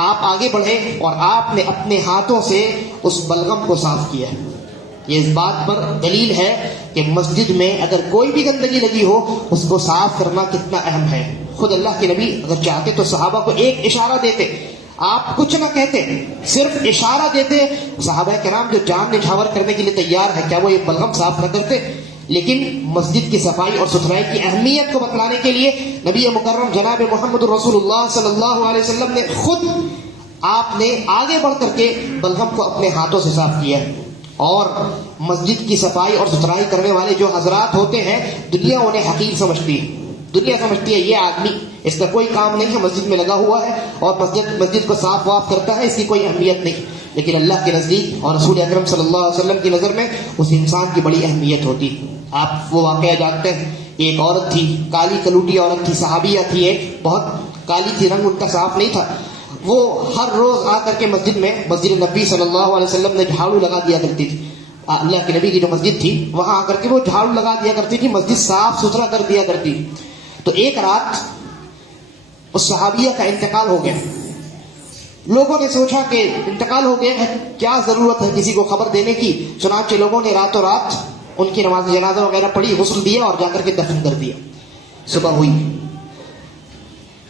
آپ آگے بڑھے اور آپ نے اپنے ہاتھوں سے اس بلغم کو صاف کیا۔ یہ اس بات پر دلیل ہے کہ مسجد میں اگر کوئی بھی گندگی لگی ہو اس کو صاف کرنا کتنا اہم ہے۔ خود اللہ کے نبی اگر چاہتے تو صحابہ کو ایک اشارہ دیتے، آپ کچھ نہ کہتے، صرف اشارہ دیتے، صحابہ کرام جو جان نچھاور کرنے کے لیے تیار ہے کیا وہ یہ بلغم صاف نہ کرتے؟ لیکن مسجد کی صفائی اور ستھرائی کی اہمیت کو بتلانے کے لیے نبی مکرم جناب محمد رسول اللہ صلی اللہ علیہ وسلم نے خود آپ نے آگے بڑھ کر کے بلغم کو اپنے ہاتھوں سے صاف کیا۔ اور مسجد کی صفائی اور ستھرائی کرنے والے جو حضرات ہوتے ہیں دنیا انہیں حقیر سمجھتی ہے، دنیا سمجھتی ہے یہ آدمی اس کا کوئی کام نہیں ہے، مسجد میں لگا ہوا ہے اور مسجد کو صاف واف کرتا ہے، اس کی کوئی اہمیت نہیں، لیکن اللہ کے نزدیک اور رسول اکرم صلی اللہ علیہ وسلم کی نظر میں اس انسان کی بڑی اہمیت ہوتی۔ آپ وہ واقعہ جانتے ہیں، ایک عورت تھی، کالی کلوٹی عورت تھی، صحابیہ تھی، ایک بہت کالی تھی، رنگ ان کا صاف نہیں تھا، وہ ہر روز آ کر کے مسجد نبی صلی اللہ علیہ وسلم نے جھاڑو لگا دیا کرتی تھی، اللہ کے نبی کی جو مسجد تھی وہاں آ کر کے وہ جھاڑو لگا دیا کرتی تھی، مسجد صاف ستھرا کر دیا کرتی۔ تو ایک رات اس صحابیہ کا انتقال ہو گیا، لوگوں نے سوچا کہ انتقال ہو گیا ہے، کیا ضرورت ہے کسی کو خبر دینے کی، چنانچہ لوگوں نے راتوں رات ان کی نماز جنازہ وغیرہ پڑھی، غسل دیا اور جا کر کے دفن کر دیا۔ صبح ہوئی،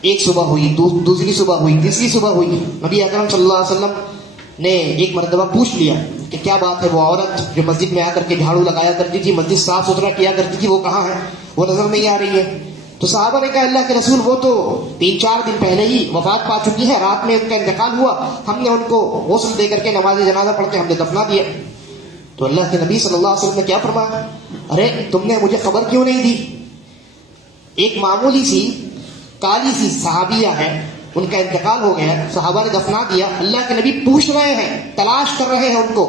ایک صبح ہوئی، دوسری صبح ہوئی، تیسری صبح ہوئی، نبی اکرم صلی اللہ علیہ وسلم نے ایک مرتبہ پوچھ لیا کہ کیا بات ہے، وہ عورت جو مسجد میں آ کر کے جھاڑو لگایا کرتی تھی، مسجد صاف ستھرا کیا کرتی تھی، وہ کہاں ہے؟ وہ نظر نہیں آ رہی ہے۔ تو صحابہ نے کہا اللہ کے رسول وہ تو 3-4 دن پہلے ہی وفات پا چکی ہے، رات میں ان کا انتقال ہوا، ہم نے ان کو غسل دے کر کے نماز جنازہ پڑھ کے ہم نے دفنا دیا۔ تو اللہ کے نبی صلی اللہ علیہ وسلم نے کیا فرمایا؟ ارے تم نے مجھے خبر کیوں نہیں دی؟ ایک معمولی سی کالی سی صحابیہ ہے، ان کا انتقال ہو گیا، صحابہ نے دفنا دیا، اللہ کے نبی پوچھ رہے ہیں، تلاش کر رہے ہیں ان کو،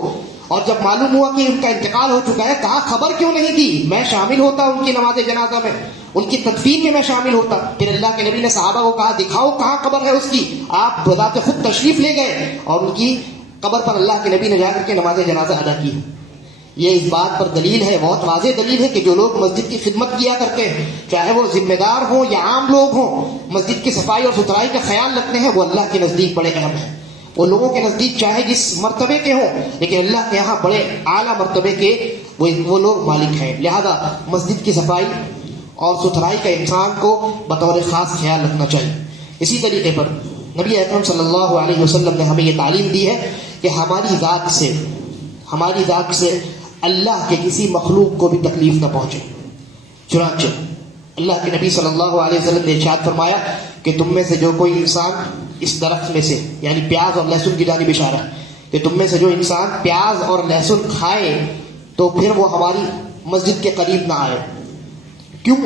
اور جب معلوم ہوا کہ ان کا انتقال ہو چکا ہے کہا خبر کیوں نہیں دی، میں شامل ہوتا ان کی نماز جنازہ میں، ان کی تدفین میں شامل ہوتا۔ پھر اللہ کے نبی نے صحابہ کو کہا دکھاؤ کہاں قبر ہے اس کی، آپ بذات خود تشریف لے گئے اور ان کی قبر پر اللہ کے نبی نے جا کر کے نماز جنازہ ادا کی۔ یہ اس بات پر دلیل ہے، بہت واضح دلیل ہے کہ جو لوگ مسجد کی خدمت کیا کرتے ہیں، چاہے وہ ذمہ دار ہوں یا عام لوگ ہوں، مسجد کی صفائی اور ستھرائی کا خیال رکھتے ہیں، وہ اللہ کے نزدیک بڑے اہم ہیں۔ وہ لوگوں کے نزدیک چاہے جس مرتبے کے ہوں، لیکن اللہ کے یہاں بڑے اعلیٰ مرتبے کے وہ لوگ مالک ہیں۔ لہذا مسجد کی صفائی اور ستھرائی کا انسان کو بطور خاص خیال رکھنا چاہیے۔ اسی طریقے پر نبی اکرم صلی اللہ علیہ وسلم نے ہمیں یہ تعلیم دی ہے کہ ہماری ذات سے اللہ کے کسی مخلوق کو بھی تکلیف نہ پہنچے۔ چنانچہ اللہ کے نبی صلی اللہ علیہ وسلم نے ارشاد فرمایا کہ تم میں سے جو کوئی انسان اس درخت میں سے، یعنی پیاز اور لہسن کی جانب اشارہ ہے، کہ تم میں سے جو انسان پیاز اور لہسن کھائے تو پھر وہ ہماری مسجد کے قریب نہ آئے۔ کیوں؟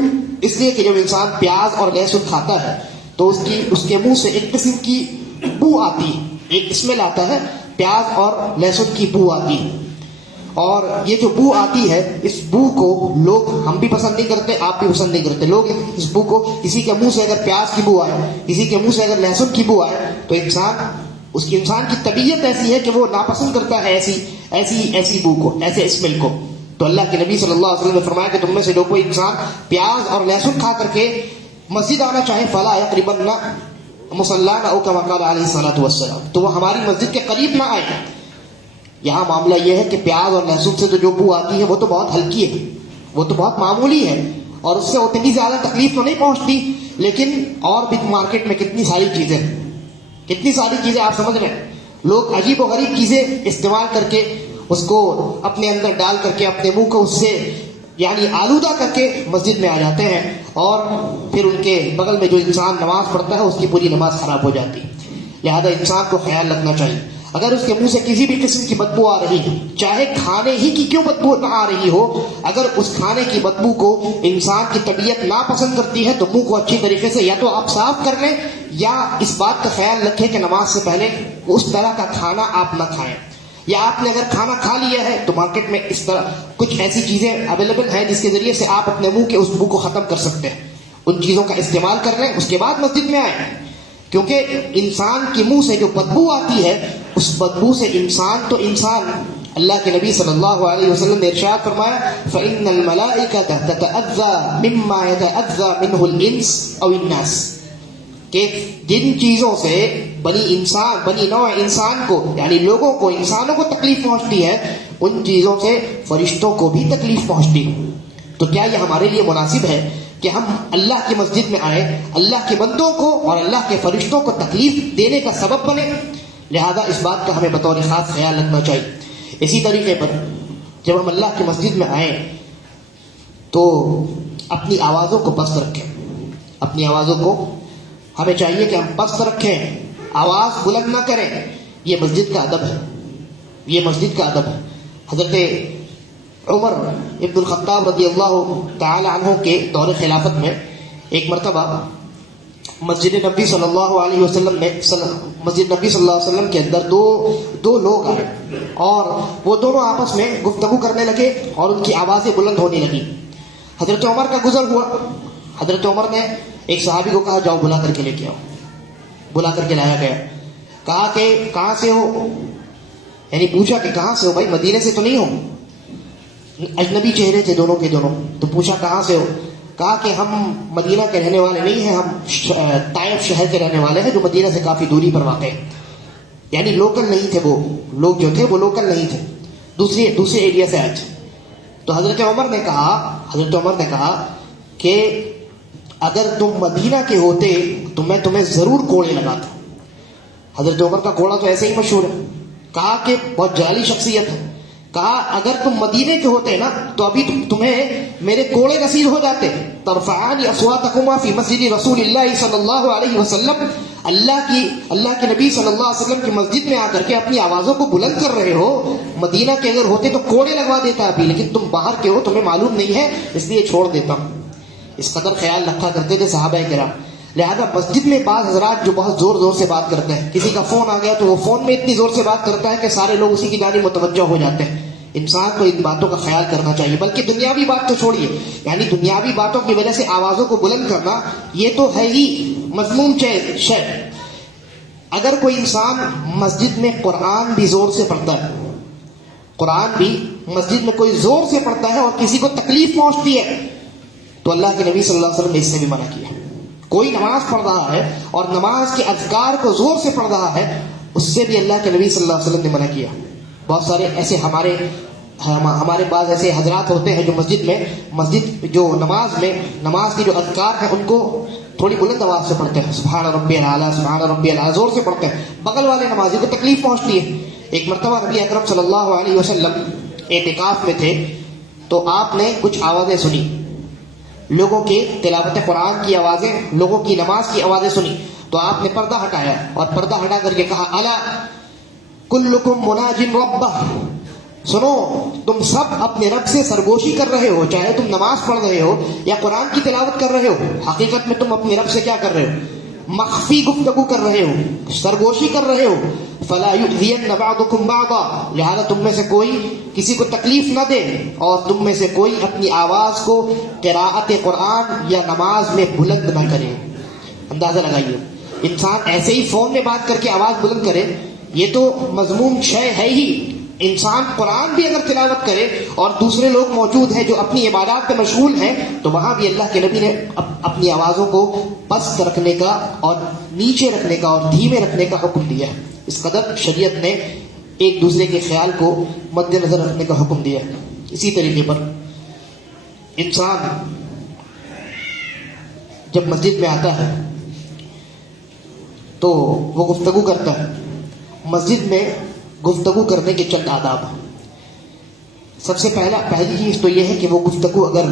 اس لیے کہ جب انسان پیاز اور لہسن کھاتا ہے تو اس کے منہ سے ایک قسم کی بو آتی ہے، ایک اسمیل آتا ہے، پیاز اور لہسن کی بو آتی ہے، اور یہ جو بو آتی ہے اس بو کو لوگ، ہم بھی پسند نہیں کرتے، آپ بھی پسند نہیں کرتے، لوگ اس بو کو، کسی کے منہ سے اگر پیاز کی بو آئے، کسی کے منہ سے اگر لہسن کی بو آئے تو انسان کی طبیعت ایسی ہے کہ وہ ناپسند کرتا ہے ایسی بو کو، ایسے اسمیل کو۔ تو اللہ کے نبی صلی اللہ علیہ وسلم نے فرمایا کہ تم میں سے جو کوئی انسان پیاز اور لہسن کھا کر کے مسجد آنا چاہے فلا یقربن مصلانا او کما قال علیہ الصلوۃ والسلام، تو وہ ہماری مسجد کے قریب نہ آئے۔ یہاں معاملہ یہ ہے کہ پیاز اور لہسن سے تو جو بو آتی ہے وہ تو بہت ہلکی ہے، وہ تو بہت معمولی ہے، اور اس سے اتنی زیادہ تکلیف تو نہیں پہنچتی. لیکن اور بھی مارکیٹ میں کتنی ساری چیزیں آپ سمجھ رہے ہیں، لوگ عجیب و غریب چیزیں استعمال کر کے اس کو اپنے اندر ڈال کر کے اپنے منہ کو اس سے یعنی آلودہ کر کے مسجد میں آ جاتے ہیں، اور پھر ان کے بغل میں جو انسان نماز پڑھتا ہے اس کی پوری نماز خراب ہو جاتی. لہذا انسان کو خیال رکھنا چاہیے، اگر اس کے منہ سے کسی بھی قسم کی بدبو آ رہی ہے، چاہے کھانے ہی کی کیوں بدبو نہ آ رہی ہو، اگر اس کھانے کی بدبو کو انسان کی طبیعت ناپسند کرتی ہے تو منہ کو اچھی طریقے سے یا تو آپ صاف کر لیں، یا اس بات کا خیال رکھیں کہ نماز سے پہلے اس طرح کا کھانا آپ نہ کھائیں. یا آپ نے اگر کھانا کھا لیا ہے تو مارکیٹ میں اس طرح کچھ ایسی چیزیں اویلیبل ہیں جس کے ذریعے سے آپ اپنے منہ کے اس بو کو ختم کر سکتے ہیں، ان چیزوں کا استعمال کر لیں، اس کے بعد مسجد میں آئیں. کیونکہ انسان کے منہ سے جو بدبو آتی ہے اس بدبو سے انسان اللہ کے نبی صلی اللہ علیہ وسلم نے ارشاد فرمایا فَإِنَّ الْمَلَائِكَةَ تَتَأَذَّى مِمَّا يَتَأَذَّى مِنْهُ الْإِنسُ أَوْ النَّاسِ، کہ جن چیزوں سے بنی نوع انسان کو یعنی لوگوں کو، انسانوں کو تکلیف پہنچتی ہے، ان چیزوں سے فرشتوں کو بھی تکلیف پہنچتی ہے. تو کیا یہ ہمارے لیے مناسب ہے کہ ہم اللہ کی مسجد میں آئیں، اللہ کے بندوں کو اور اللہ کے فرشتوں کو تکلیف دینے کا سبب بنے؟ لہذا اس بات کا ہمیں بطور خاص خیال رکھنا چاہیے. اسی طریقے پر جب ہم اللہ کی مسجد میں آئیں تو اپنی آوازوں کو پست رکھیں. اپنی آوازوں کو ہمیں چاہیے کہ ہم پست رکھیں، آواز بلند نہ کریں. یہ مسجد کا ادب ہے، یہ مسجد کا ادب ہے. حضرت عمر ابن الخطاب رضی اللہ تعالی عنہ کے دور خلافت میں ایک مرتبہ مسجد نبی صلی اللہ علیہ وسلم کے اندر دو لوگ آئے، اور وہ دونوں آپس میں گفتگو کرنے لگے اور ان کی آوازیں بلند ہونے لگی. حضرت عمر کا گزر ہوا. حضرت عمر نے ایک صحابی کو کہا جاؤ بلا کر کے لے کے آؤ. بلا کر کے لایا گیا. کہا کہ کہاں سے ہو، یعنی پوچھا کہ کہاں سے ہو بھائی، مدینے سے تو نہیں ہو. اجنبی چہرے تھے دونوں کے دونوں. تو پوچھا کہاں سے ہو. کہا کہ ہم مدینہ کے رہنے والے نہیں ہیں، ہم طائف شہر کے رہنے والے ہیں جو مدینہ سے کافی دوری پر واقع ہے. یعنی لوکل نہیں تھے، وہ لوگ جو تھے وہ لوکل نہیں تھے، دوسرے ایریا سے آئے تھے. تو حضرت عمر نے کہا کہ اگر تم مدینہ کے ہوتے تو میں تمہیں ضرور کوڑے لگاتا. حضرت عمر کا کوڑا تو ایسے ہی مشہور ہے. کہا کہ بہت جعلی شخصیت ہے. کہا اگر تم مدینے کے ہوتے نا تو ابھی تمہیں میرے کوڑے نصیب ہو جاتے. ترفعان اصواتکما فی مسجد رسول اللہ صلی اللہ علیہ وسلم، اللہ کے نبی صلی اللہ علیہ وسلم کی مسجد میں آ کر کے اپنی آوازوں کو بلند کر رہے ہو. مدینہ کے اگر ہوتے تو کوڑے لگوا دیتا ابھی، لیکن تم باہر کے ہو، تمہیں معلوم نہیں ہے، اس لیے چھوڑ دیتا ہوں. اس قدر خیال رکھا کرتے تھے صحابہ کرام. لہذا مسجد میں بعض حضرات جو بہت زور سے بات کرتے ہیں، کسی کا فون آ گیا تو وہ فون میں اتنی زور سے بات کرتا ہے کہ سارے لوگ اسی کی جانب متوجہ ہو جاتے ہیں. انسان کو ان باتوں کا خیال کرنا چاہیے. بلکہ دنیاوی بات تو چھوڑیے، یعنی دنیاوی باتوں کی وجہ سے آوازوں کو بلند کرنا یہ تو ہے ہی مذموم شے. اگر کوئی انسان مسجد میں قرآن بھی زور سے پڑھتا ہے، قرآن بھی مسجد میں کوئی زور سے پڑھتا ہے اور کسی کو تکلیف پہنچتی ہے، تو اللہ کے نبی صلی اللہ علیہ وسلم نے اس سے بھی منع کیا. کوئی نماز پڑھ رہا ہے اور نماز کے اذکار کو زور سے پڑھ رہا ہے، اس سے بھی اللہ کے نبی صلی اللہ علیہ وسلم نے منع کیا. بہت سارے ایسے ہمارے بعض ایسے حضرات ہوتے ہیں جو مسجد جو نماز کی جو اذکار ہیں ان کو تھوڑی بلند آواز سے پڑھتے ہیں، سبحان ربی الاعلیٰ سبحان ربی الاعلیٰ زور سے پڑھتے ہیں. بغل والے نمازی کو تکلیف پہنچتی ہے. ایک مرتبہ نبی اکرم صلی اللہ علیہ وسلم اعتکاف میں تھے تو آپ نے کچھ آوازیں سنی، لوگوں کی تلاوت قرآن کی آوازیں، لوگوں کی نماز کی آوازیں سنی. تو آپ نے پردہ ہٹایا اور پردہ ہٹا کر کے کہا الا کلکم مناج ربہ، سنو تم سب اپنے رب سے سرگوشی کر رہے ہو، چاہے تم نماز پڑھ رہے ہو یا قرآن کی تلاوت کر رہے ہو، حقیقت میں تم اپنے رب سے کیا کر رہے ہو؟ مخفی گفتگو کر رہے ہو، سرگوشی کر رہے ہو. فلا یؤذین بعضکم بعضا، لہذا تم میں سے کوئی کسی کو تکلیف نہ دے اور تم میں سے کوئی اپنی آواز کو قراءت قرآن یا نماز میں بلند نہ کرے. اندازہ لگائیے، انسان ایسے ہی فون میں بات کر کے آواز بلند کرے، یہ تو مذموم شے ہے ہی. انسان قرآن بھی اگر تلاوت کرے اور دوسرے لوگ موجود ہیں جو اپنی عبادات پہ مشغول ہیں تو وہاں بھی اللہ کے نبی نے اپنی آوازوں کو پست رکھنے کا اور نیچے رکھنے کا اور دھیمے رکھنے کا حکم دیا ہے. اس قدر شریعت نے ایک دوسرے کے خیال کو مد نظر رکھنے کا حکم دیا ہے۔ اسی طریقے پر انسان جب مسجد میں آتا ہے تو وہ گفتگو کرتا ہے۔ مسجد میں گفتگو کرنے کے چند آداب ہیں۔ سب سے پہلی چیز تو یہ ہے کہ وہ گفتگو اگر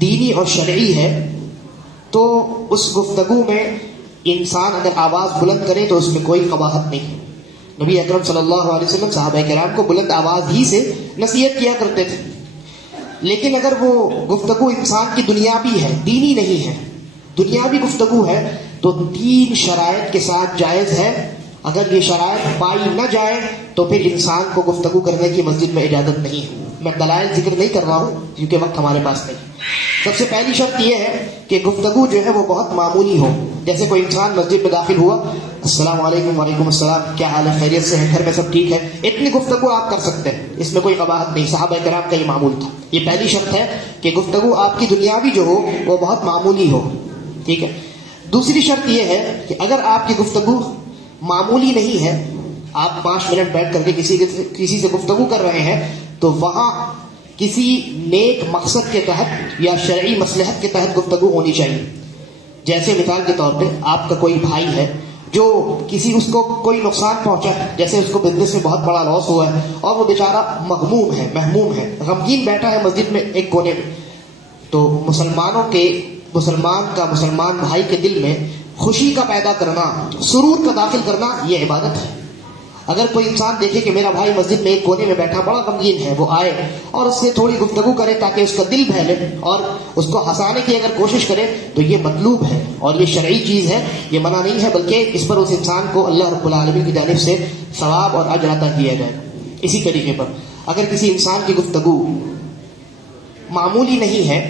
دینی اور شرعی ہے تو اس گفتگو میں انسان اگر آواز بلند کرے تو اس میں کوئی قباحت نہیں۔ نبی اکرم صلی اللہ علیہ وسلم صحابہ کرام کو بلند آواز ہی سے نصیحت کیا کرتے تھے، لیکن اگر وہ گفتگو انسان کی دنیاوی ہے، دینی نہیں ہے، دنیاوی گفتگو ہے تو 3 شرائط کے ساتھ جائز ہے۔ اگر یہ شرائط پائی نہ جائے تو پھر انسان کو گفتگو کرنے کی مسجد میں اجازت نہیں ہے۔ میں دلائل ذکر نہیں کر رہا ہوں کیونکہ وقت ہمارے پاس نہیں۔ سب سے پہلی شرط یہ ہے کہ گفتگو جو ہے وہ بہت معمولی ہو۔ جیسے کوئی انسان مسجد میں داخل ہوا، السلام علیکم، وعلیکم السلام، کیا حال ہے، خیریت سے ہے، گھر میں سب ٹھیک ہے، اتنی گفتگو آپ کر سکتے ہیں، اس میں کوئی قباحت نہیں۔ صحابہ کرام کا یہ معمول تھا۔ یہ پہلی شرط ہے کہ گفتگو آپ کی دنیاوی جو ہو وہ بہت معمولی ہو، ٹھیک ہے۔ دوسری شرط یہ ہے کہ اگر آپ کی گفتگو معمولی نہیں ہے، آپ 5 منٹ بیٹھ کر کے کسی سے گفتگو کر رہے ہیں تو وہاں کسی نیک مقصد کے تحت یا شرعی مصلحت کے تحت گفتگو ہونی چاہیے۔ جیسے مثال کے طور پہ آپ کا کوئی بھائی ہے جو اس کو کوئی نقصان پہنچا ہے، جیسے اس کو بزنس میں بہت بڑا لاس ہوا ہے اور وہ بیچارہ مغموم ہے، محموم ہے، غمگین بیٹھا ہے مسجد میں ایک کونے میں، تو مسلمان بھائی کے دل میں خوشی کا پیدا کرنا، سرور کا داخل کرنا، یہ عبادت ہے۔ اگر کوئی انسان دیکھے کہ میرا بھائی مسجد میں ایک کونے میں بیٹھا بڑا غمگین ہے، وہ آئے اور اس سے تھوڑی گفتگو کرے تاکہ اس کا دل بہلے اور اس کو ہنسانے کی اگر کوشش کرے تو یہ مطلوب ہے اور یہ شرعی چیز ہے، یہ منع نہیں ہے، بلکہ اس پر اس انسان کو اللہ رب العالمین کی جانب سے ثواب اور اجر عطا کیا جائے گا۔ اسی طریقے پر اگر کسی انسان کی گفتگو معمولی نہیں ہے،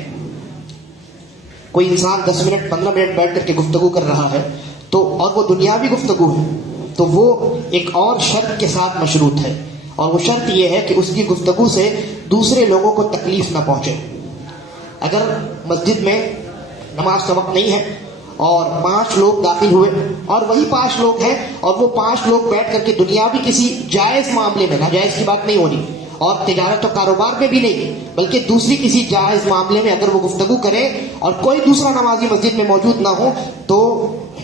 کوئی انسان 10 منٹ 15 منٹ بیٹھ کر کے گفتگو کر رہا ہے تو اور وہ دنیاوی گفتگو ہے تو وہ ایک اور شرط کے ساتھ مشروط ہے، اور وہ شرط یہ ہے کہ اس کی گفتگو سے دوسرے لوگوں کو تکلیف نہ پہنچے۔ اگر مسجد میں نماز کا وقت نہیں ہے اور 5 لوگ داخل ہوئے اور وہی 5 لوگ ہیں اور وہ 5 لوگ بیٹھ کر کے دنیاوی کسی جائز معاملے میں، ناجائز کی بات نہیں ہونی اور تجارت و کاروبار میں بھی نہیں، بلکہ دوسری کسی جائز معاملے میں اگر وہ گفتگو کرے اور کوئی دوسرا نمازی مسجد میں موجود نہ ہو تو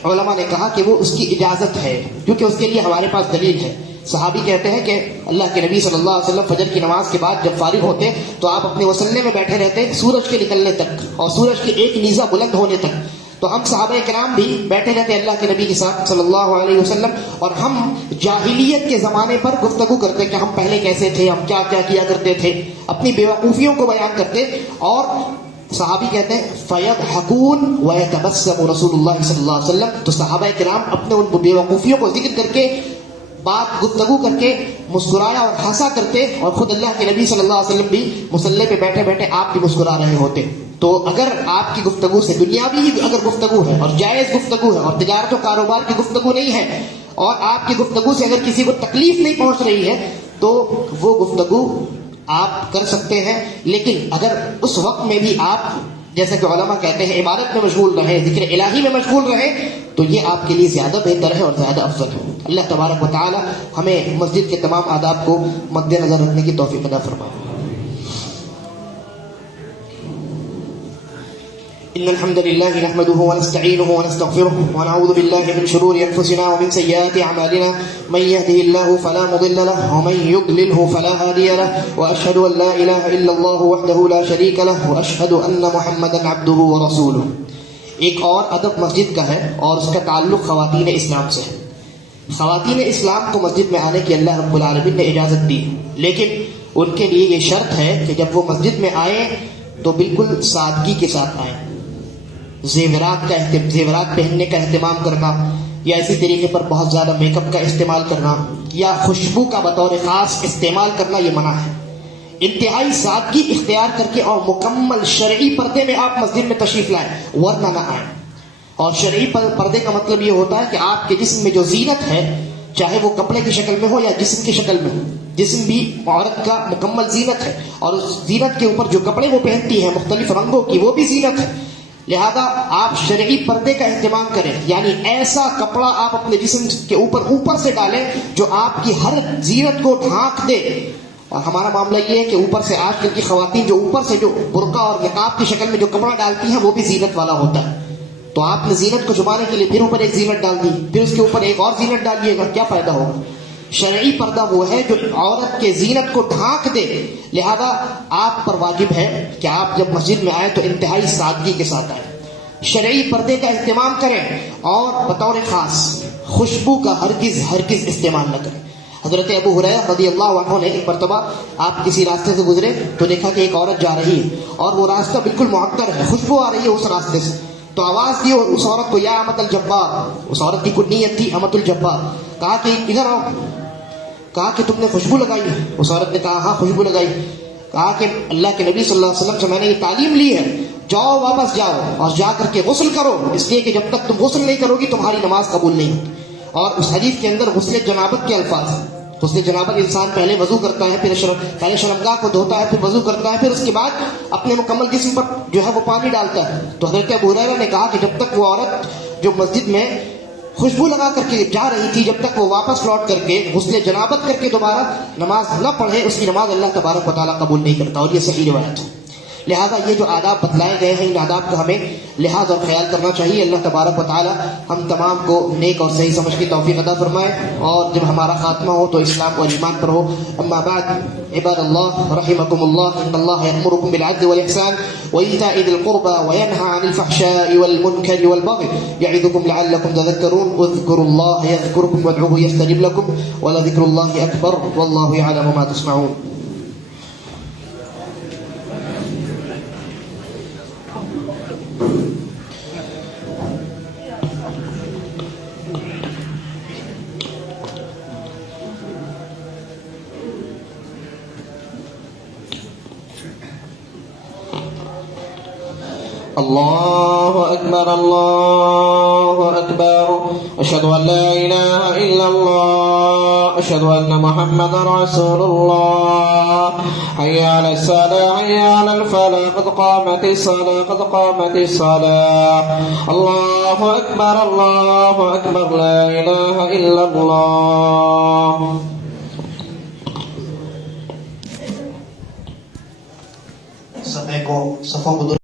علماء نے کہا کہ وہ اس کی اجازت ہے، کیونکہ اس کے لیے ہمارے پاس دلیل ہے۔ صحابی کہتے ہیں کہ اللہ کے نبی صلی اللہ علیہ وسلم فجر کی نماز کے بعد جب فارغ ہوتے تو آپ اپنے وصلے میں بیٹھے رہتے سورج کے نکلنے تک اور سورج کی ایک نیزہ بلند ہونے تک، تو ہم صحابہ کرام بھی بیٹھے رہتے اللہ کے نبی کے ساتھ صلی اللہ علیہ وسلم، اور ہم جاہلیت کے زمانے پر گفتگو کرتے کہ ہم پہلے کیسے تھے، ہم کیا کیا کیا کرتے تھے، اپنی بیوقوفیوں کو بیان کرتے، اور صحابی کہتے ہیں فَيَضْحَكُونَ وَيَتَبَسَّمُ رسول اللہ صلی اللہ علیہ وسلم، تو صحابہ کرام اپنے ان بیوقوفیوں کو ذکر کر کے، بات گفتگو کر کے مسکرایا اور ہنسا کرتے، اور خود اللہ کے نبی صلی اللہ علیہ وسلم بھی مصلی پہ بیٹھے بیٹھے آپ بھی مسکرا رہے ہوتے۔ تو اگر آپ کی گفتگو سے دنیاوی ہی اگر گفتگو ہے اور جائز گفتگو ہے اور تجارت و کاروبار کی گفتگو نہیں ہے اور آپ کی گفتگو سے اگر کسی کو تکلیف نہیں پہنچ رہی ہے تو وہ گفتگو آپ کر سکتے ہیں، لیکن اگر اس وقت میں بھی آپ جیسا کہ علماء کہتے ہیں عبادت میں مشغول رہے، ذکر الہی میں مشغول رہے، تو یہ آپ کے لیے زیادہ بہتر ہے اور زیادہ افضل ہے۔ اللہ تبارک و تعالی ہمیں مسجد کے تمام آداب کو مد نظر رکھنے کی توفیق عطا فرمائے۔ إن الحمد لله نحمده ونستعينه ونستغفره ونعوذ بالله من شرور أنفسنا ومن سيئات أعمالنا من يهده الله فلا مضل له ومن يضلله فلا هادي له وأشهد أن لا إله إلا الله وحده لا شريك له وأشهد أن محمدا عبده ورسوله۔ ایک اور ادب مسجد کا ہے اور اس کا تعلق خواتین اسلام سے ہے۔ خواتین اسلام کو مسجد میں آنے کی اللہ رب العالمین نے اجازت دی، لیکن ان کے لیے یہ شرط ہے کہ جب وہ مسجد میں آئیں تو بالکل سادگی کے ساتھ آئیں۔ زیورات پہننے کا اہتمام کرنا یا اسی طریقے پر بہت زیادہ میک اپ کا استعمال کرنا یا خوشبو کا بطور خاص استعمال کرنا یہ منع ہے۔ انتہائی سادگی اختیار کر کے اور مکمل شرعی پردے میں آپ مسجد میں تشریف لائیں، ورنہ نہ آئیں۔ اور شرعی پردے کا مطلب یہ ہوتا ہے کہ آپ کے جسم میں جو زینت ہے، چاہے وہ کپڑے کی شکل میں ہو یا جسم کی شکل میں ہو، جسم بھی عورت کا مکمل زینت ہے اور اس زینت کے اوپر جو کپڑے وہ پہنتی ہے مختلف رنگوں کی وہ بھی زینت ہے، لہذا آپ شرعی پردے کا اہتمام کریں، یعنی ایسا کپڑا آپ اپنے جسم کے اوپر سے ڈالیں جو آپ کی ہر زینت کو ڈھانک دے. اور ہمارا معاملہ یہ ہے کہ اوپر سے آج کل کی خواتین جو اوپر سے جو برقع اور نقاب کی شکل میں جو کپڑا ڈالتی ہیں وہ بھی زینت والا ہوتا ہے. تو آپ نے زینت کو چھپانے کے لیے پھر اوپر ایک زینت ڈال دی، پھر اس کے اوپر ایک اور زینت ڈالیے گا، کیا فائدہ ہوگا؟ شرعی پردہ وہ ہے جو عورت کے زینت کو ڈھانک دے. لہذا آپ پر واجب ہے کہ آپ جب مسجد میں آئیں تو انتہائی سادگی کے ساتھ آئیں، شرعی پردے کا اہتمام کریں، اور بطور خاص خوشبو کا ہرگز استعمال نہ کریں. حضرت ابو ہریرہ رضی اللہ عنہ نے ایک مرتبہ آپ کسی راستے سے گزرے تو دیکھا کہ ایک عورت جا رہی ہے اور وہ راستہ بالکل معطر ہے، خوشبو آ رہی ہے اس راستے سے. تو آواز دی اور اس عورت کو، یا امت الجبار، اس عورت کی کنیت تھی امت الجبار، کہا کہ ادھر آؤ. کہا کہ تم نے خوشبو لگائی ہے؟ اس عورت نے کہا ہاں خوشبو لگائی. کہا کہ اللہ کے نبی صلی اللہ علیہ وسلم سے میں نے یہ تعلیم لی ہے، جاؤ واپس جاؤ اور جا کر کے غسل کرو، اس لیے کہ جب تک تم غسل نہیں کرو گی تمہاری نماز قبول نہیں ہوگی. اور اس حدیث کے اندر غسل جنابت کے الفاظ. غسل جنابت انسان پہلے وضو کرتا ہے، پہلے شرمگاہ کو دھوتا ہے، پھر وضو کرتا ہے، پھر اس کے بعد اپنے مکمل جسم پر جو ہے وہ پانی ڈالتا ہے. تو حضرت ابو ہریرہ نے کہا کہ جب تک وہ عورت جو مسجد میں خوشبو لگا کر کے جا رہی تھی، جب تک وہ واپس لوٹ کر کے غسل جنابت کر کے دوبارہ نماز نہ پڑھے، اس کی نماز اللہ تبارک و تعالیٰ قبول نہیں کرتا. اور یہ صحیح روایت ہے. لہذا یہ جو آداب بتلائے گئے ہیں، ان آداب کا ہمیں لحاظ اور خیال کرنا چاہیے. اللہ تبارک و تعالی ہم تمام کو نیک اور صحیح سمجھ کی توفیق عطا فرمائے، اور جب ہمارا خاتمہ ہو تو اسلام اور ایمان پر ہو. اما بعد، عباد اللہ رحمکم اللہ، ان اللہ یأمرکم بالعدل والإحسان وإیتاء ذی القربى وینہی عن الفحشاء والمنکر والبغی یعظکم لعلکم تذکرون. اذکروا اللہ یذکرکم وادعوه یستجب لکم ولذکر اللہ اکبر واللہ یعلم ما تصنعون. اللہ اکبر اللہ اکبر، اشہد ان لا الہ الا اللہ، اشہد ان محمد رسول اللہ. حی علی الصلاة حی علی الفلاح، قد قامت الصلاة قد قامت الصلاة. اللہ اکبر لا الہ الا اللہ. سبے کو صفوں کو